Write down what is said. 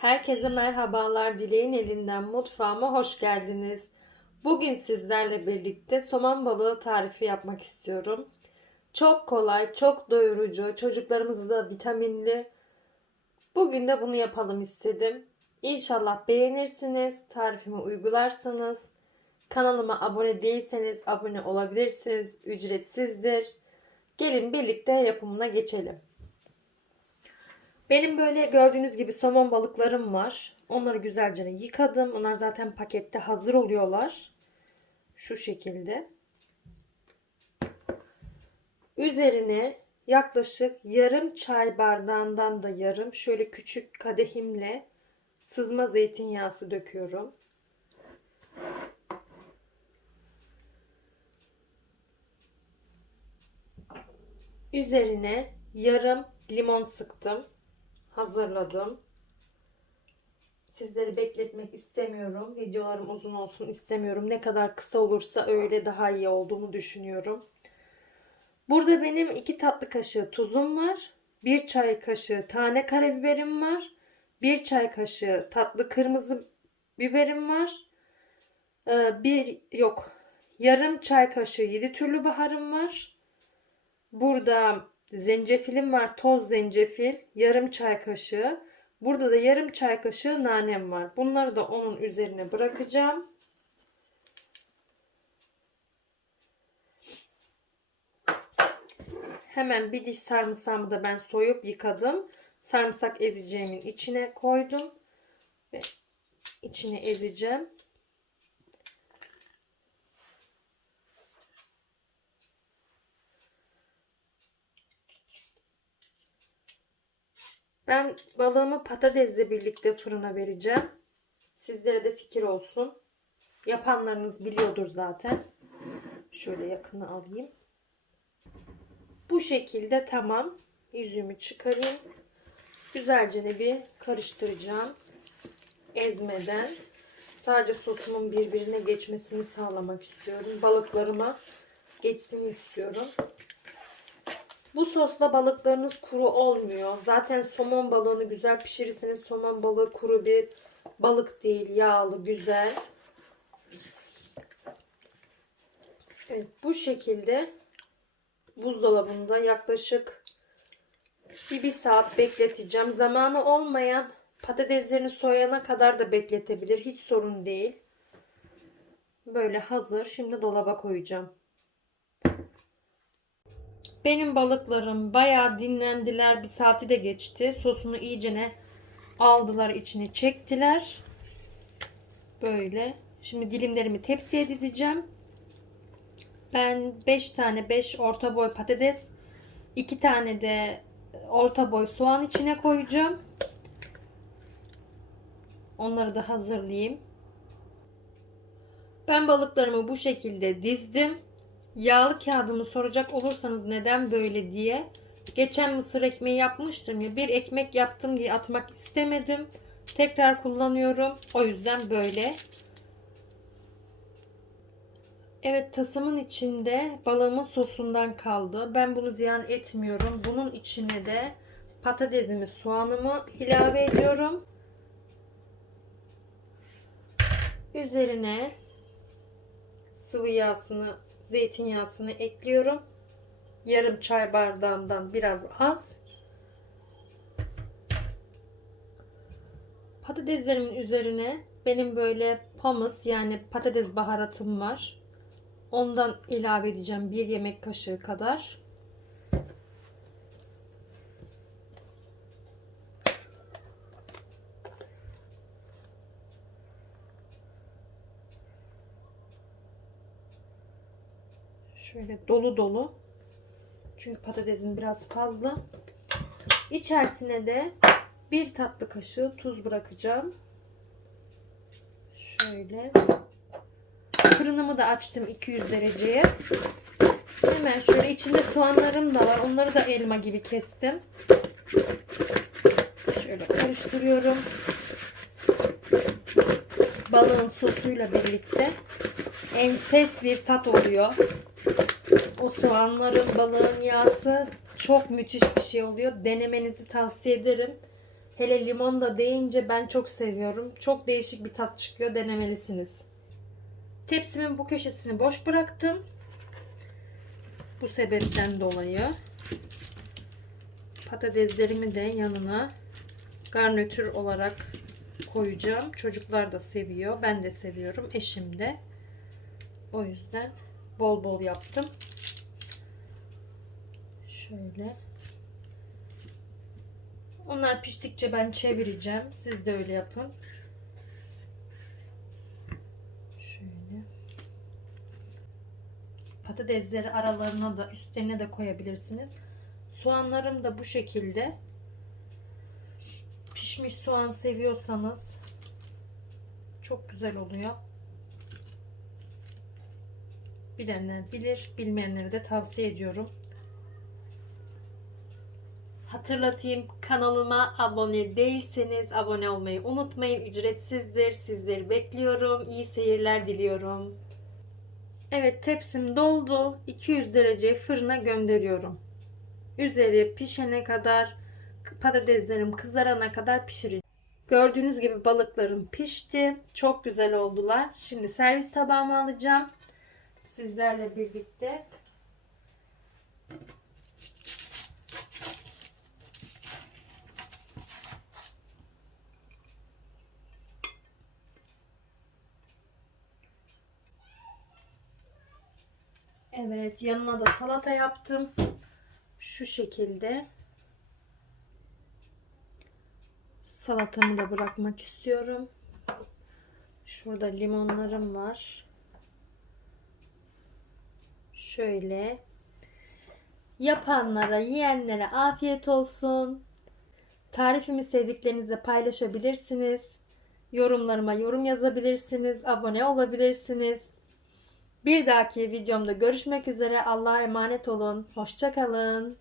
Herkese merhabalar. Dileğin elinden mutfağıma hoş geldiniz. Bugün sizlerle birlikte somon balığı tarifi yapmak istiyorum. Çok kolay, çok doyurucu, çocuklarımız da vitaminli. Bugün de bunu yapalım istedim. İnşallah beğenirsiniz, tarifimi uygularsanız. Kanalıma abone değilseniz abone olabilirsiniz. Ücretsizdir. Gelin birlikte yapımına geçelim. Benim böyle gördüğünüz gibi somon balıklarım var. Onları güzelce yıkadım. Onlar zaten pakette hazır oluyorlar. Şu şekilde. Üzerine yaklaşık yarım çay bardağından da yarım şöyle küçük kadehimle sızma zeytinyağısı döküyorum. Üzerine yarım limon sıktım hazırladım. Sizleri bekletmek istemiyorum. Videolarım uzun olsun istemiyorum. Ne kadar kısa olursa öyle daha iyi olduğunu düşünüyorum. Burada benim 2 tatlı kaşığı tuzum var. 1 çay kaşığı tane karabiberim var. 1 çay kaşığı tatlı kırmızı biberim var. Ee, bir yok. Yarım çay kaşığı 7 türlü baharım var. Burada Zencefilim var. Toz zencefil. Yarım çay kaşığı. Burada da yarım çay kaşığı nanem var. Bunları da onun üzerine bırakacağım. Hemen bir diş sarımsağımı da ben soyup yıkadım. Sarımsak ezeceğimin içine koydum. Ve içine ezeceğim. Ben balığımı patatesle birlikte fırına vereceğim. Sizlere de fikir olsun. Yapanlarınız biliyordur zaten. Şöyle yakını alayım. Bu şekilde tamam. Yüzümü çıkarayım. Güzelce de bir karıştıracağım. Ezmeden. Sadece sosumun birbirine geçmesini sağlamak istiyorum. Balıklarıma geçsin istiyorum. Bu sosla balıklarınız kuru olmuyor. Zaten somon balığını güzel pişirirseniz somon balığı kuru bir balık değil. Yağlı, güzel. Evet bu şekilde buzdolabında yaklaşık bir, bir saat bekleteceğim. Zamanı olmayan patateslerini soyana kadar da bekletebilir. Hiç sorun değil. Böyle hazır. Şimdi dolaba koyacağım. Benim balıklarım bayağı dinlendiler. Bir saati de geçti. Sosunu iyicene aldılar içine çektiler. Böyle. Şimdi dilimlerimi tepsiye dizeceğim. Ben 5 tane 5 orta boy patates 2 tane de orta boy soğan içine koyacağım. Onları da hazırlayayım. Ben balıklarımı bu şekilde dizdim. Yağlı kağıdımı soracak olursanız neden böyle diye. Geçen mısır ekmeği yapmıştım ya. Bir ekmek yaptım diye atmak istemedim. Tekrar kullanıyorum. O yüzden böyle. Evet tasımın içinde balığımın sosundan kaldı. Ben bunu ziyan etmiyorum. Bunun içine de patatesimi, soğanımı ilave ediyorum. Üzerine sıvı yağsını zeytinyağısını ekliyorum. Yarım çay bardağından biraz az. Patateslerimin üzerine benim böyle pomus yani patates baharatım var. Ondan ilave edeceğim bir yemek kaşığı kadar. Şöyle dolu dolu. Çünkü patatesin biraz fazla. İçerisine de bir tatlı kaşığı tuz bırakacağım. Şöyle. Fırınımı da açtım 200 dereceye. Hemen şöyle içinde soğanlarım da var. Onları da elma gibi kestim. Şöyle karıştırıyorum. Balığın sosuyla birlikte enfes bir tat oluyor. Soğanların balığın yağsı çok müthiş bir şey oluyor. Denemenizi tavsiye ederim. Hele limon da deyince ben çok seviyorum. Çok değişik bir tat çıkıyor. Denemelisiniz. Tepsimin bu köşesini boş bıraktım. Bu sebepten dolayı patateslerimi de yanına garnitür olarak koyacağım. Çocuklar da seviyor. Ben de seviyorum. Eşim de. O yüzden bol bol yaptım. Şöyle. Onlar piştikçe ben çevireceğim. Siz de öyle yapın. Şöyle. Patatesleri aralarına da üstlerine de koyabilirsiniz. Soğanlarım da bu şekilde. Pişmiş soğan seviyorsanız çok güzel oluyor. Bilenler bilir, bilmeyenlere de tavsiye ediyorum. Hatırlatayım kanalıma abone değilseniz abone olmayı unutmayın. Ücretsizdir. Sizleri bekliyorum. İyi seyirler diliyorum. Evet tepsim doldu. 200 derece fırına gönderiyorum. Üzeri pişene kadar patateslerim kızarana kadar pişireceğim. Gördüğünüz gibi balıklarım pişti. Çok güzel oldular. Şimdi servis tabağıma alacağım. Sizlerle birlikte. Evet, yanına da salata yaptım. Şu şekilde. Salatamı da bırakmak istiyorum. Şurada limonlarım var. Şöyle. Yapanlara, yiyenlere afiyet olsun. Tarifimi sevdiklerinizle paylaşabilirsiniz. Yorumlarıma yorum yazabilirsiniz. Abone olabilirsiniz. Bir dahaki videomda görüşmek üzere. Allah'a emanet olun. Hoşçakalın.